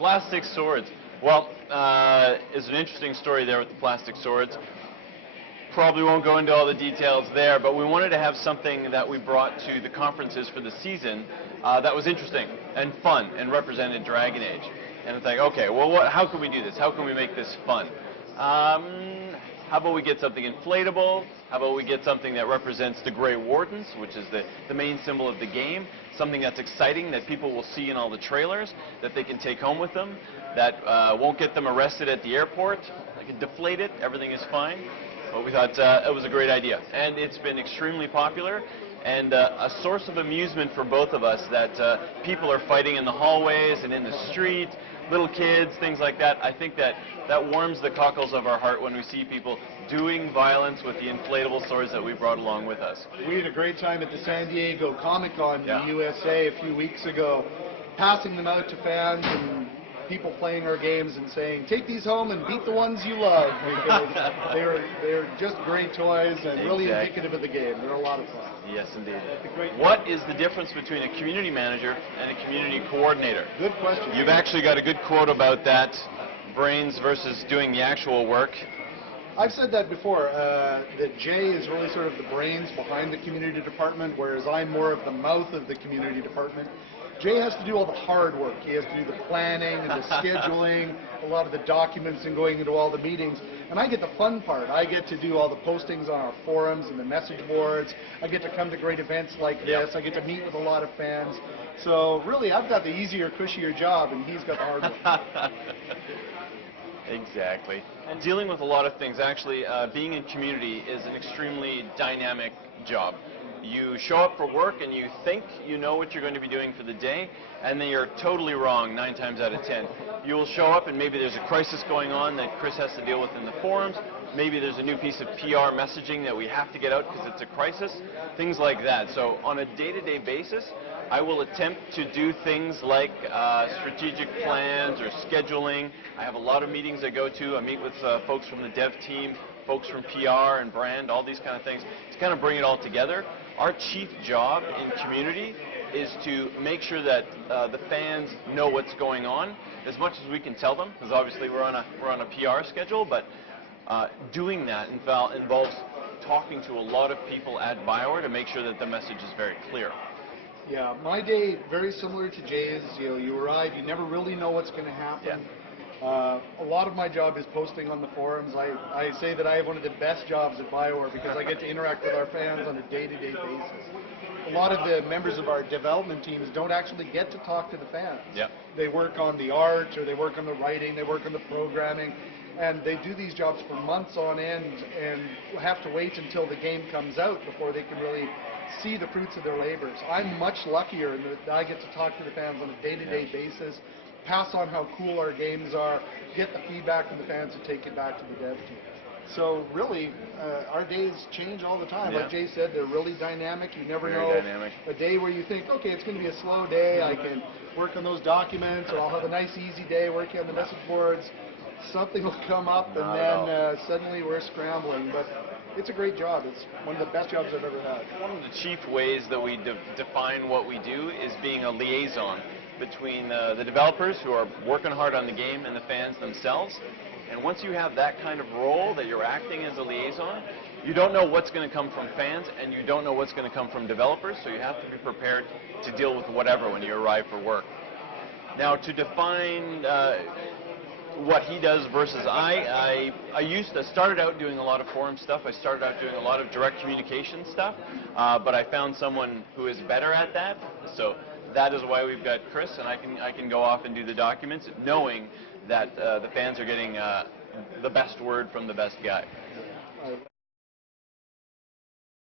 Plastic swords. Well, it's an interesting story there with the plastic swords. Probably won't go into all the details there, but we wanted to have something that we brought to the conferences for the season that was interesting and fun and represented Dragon Age. And it's like, okay, well, how can we do this? How can we make this fun? How about we get something inflatable? How about we get something that represents the Grey Wardens, which is the main symbol of the game? Something that's exciting that people will see in all the trailers, that they can take home with them, that won't get them arrested at the airport. They can deflate it, everything is fine. But we thought it was a great idea. And it's been extremely popular and a source of amusement for both of us that people are fighting in the hallways and in the street, little kids, things like that. I think that warms the cockles of our heart when we see people doing violence with the inflatable swords that we brought along with us. We had a great time at the San Diego Comic-Con in the USA a few weeks ago, passing them out to fans and people playing our games and saying, take these home and beat the ones you love, because they're just great toys and really indicative of the game. They're a lot of fun. Yes, indeed. What is the difference between a community manager and a community coordinator? Good question. You've actually got a good quote about that, brains versus doing the actual work. I've said that before, that Jay is really sort of the brains behind the community department, whereas I'm more of the mouth of the community department. Jay has to do all the hard work. He has to do the planning and the scheduling, a lot of the documents and going into all the meetings. And I get the fun part. I get to do all the postings on our forums and the message boards. I get to come to great events like this. I get to meet with a lot of fans. So really, I've got the easier, cushier job, and he's got the hard work. Exactly. And dealing with a lot of things, actually, being in community is an extremely dynamic job. You show up for work and you think you know what you're going to be doing for the day, and then you're totally wrong 9 times out of 10. You will show up and maybe there's a crisis going on that Chris has to deal with in the forums. Maybe there's a new piece of PR messaging that we have to get out because it's a crisis. Things like that. So on a day-to-day basis, I will attempt to do things like strategic plans or scheduling. I have a lot of meetings I go to. I meet with folks from the dev team, folks from PR and brand, all these kind of things, to kind of bring it all together. Our chief job in community is to make sure that the fans know what's going on as much as we can tell them, because obviously we're on a PR schedule, but doing that involves talking to a lot of people at BioWare to make sure that the message is very clear. Yeah, my day, very similar to Jay's. You arrive, you never really know what's going to happen. Yeah. A lot of my job is posting on the forums. I say that I have one of the best jobs at BioWare because I get to interact with our fans on a day-to-day basis. A lot of the members of our development teams don't actually get to talk to the fans. Yep. They work on the art, or they work on the writing, they work on the programming, and they do these jobs for months on end and have to wait until the game comes out before they can really see the fruits of their labors. I'm much luckier in that I get to talk to the fans on a day-to-day basis, pass on how cool our games are, get the feedback from the fans and take it back to the dev team. So really, our days change all the time. Like Jay said, they're really dynamic. You never know a day where you think, okay, it's going to be a slow day. I can work on those documents, or I'll have a nice, easy day working on the message boards. Something will come up, and then suddenly we're scrambling. But it's a great job. It's one of the best jobs I've ever had. One of the chief ways that we define what we do is being a liaison between the developers who are working hard on the game and the fans themselves. And once you have that kind of role, that you're acting as a liaison, you don't know what's going to come from fans and you don't know what's going to come from developers, so you have to be prepared to deal with whatever when you arrive for work. Now, to define what he does versus I started out doing a lot of forum stuff. I started out doing a lot of direct communication stuff, but I found someone who is better at that. So that is why we've got Chris, and I can go off and do the documents, knowing that the fans are getting the best word from the best guy.